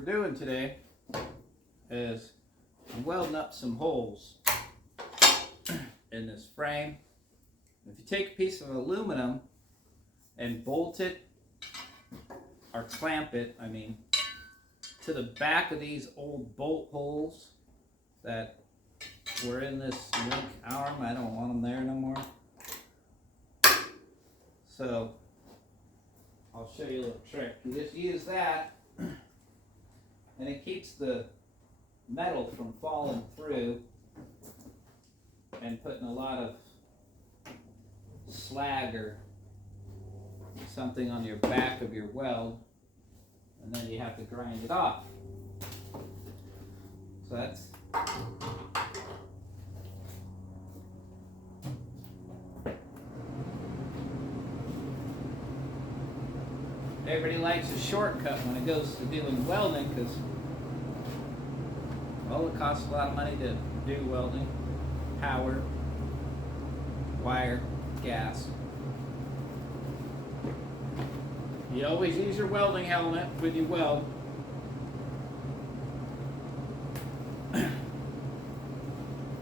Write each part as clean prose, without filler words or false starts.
we're doing today is I'm welding up some holes in this frame. If you take a piece of aluminum and bolt it, or clamp it, to the back of these old bolt holes that were in this link arm, I don't want them there no more. So I'll show you a little trick. You just use that and it keeps the metal from falling through and putting a lot of slag or something on your back of your weld, and then you have to grind it off. So that's everybody likes a shortcut when it goes to doing welding because, well, it costs a lot of money to do welding. Power, wire, gas. You always use your welding helmet when you weld.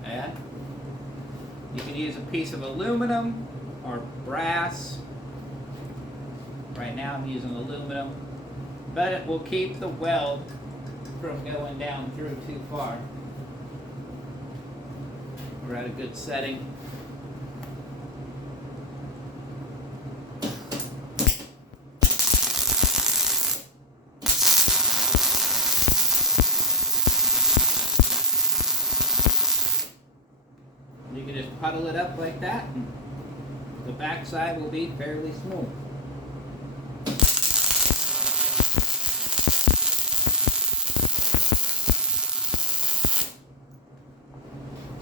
And you can use a piece of aluminum or brass. Right now I'm using aluminum, but it will keep the weld from going down through too far. We're at a good setting. You can just puddle it up like that, and the backside will be fairly smooth.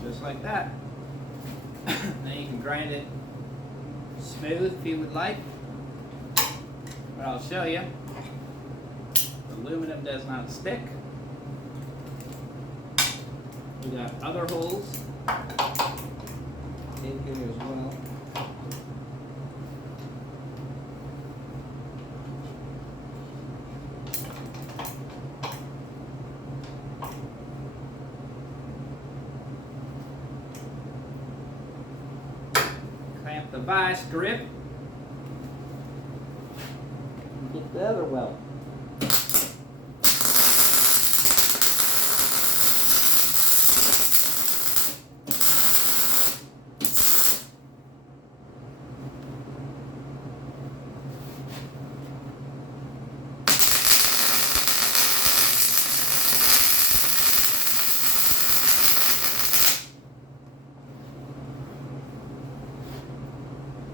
Just like that. Then you can grind it smooth if you would like. But I'll show you. Aluminum does not stick. We got other holes in here as well. Clamp the vice grip and get the other weld.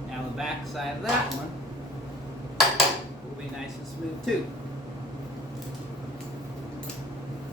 Now the back side of that one will be nice and smooth too.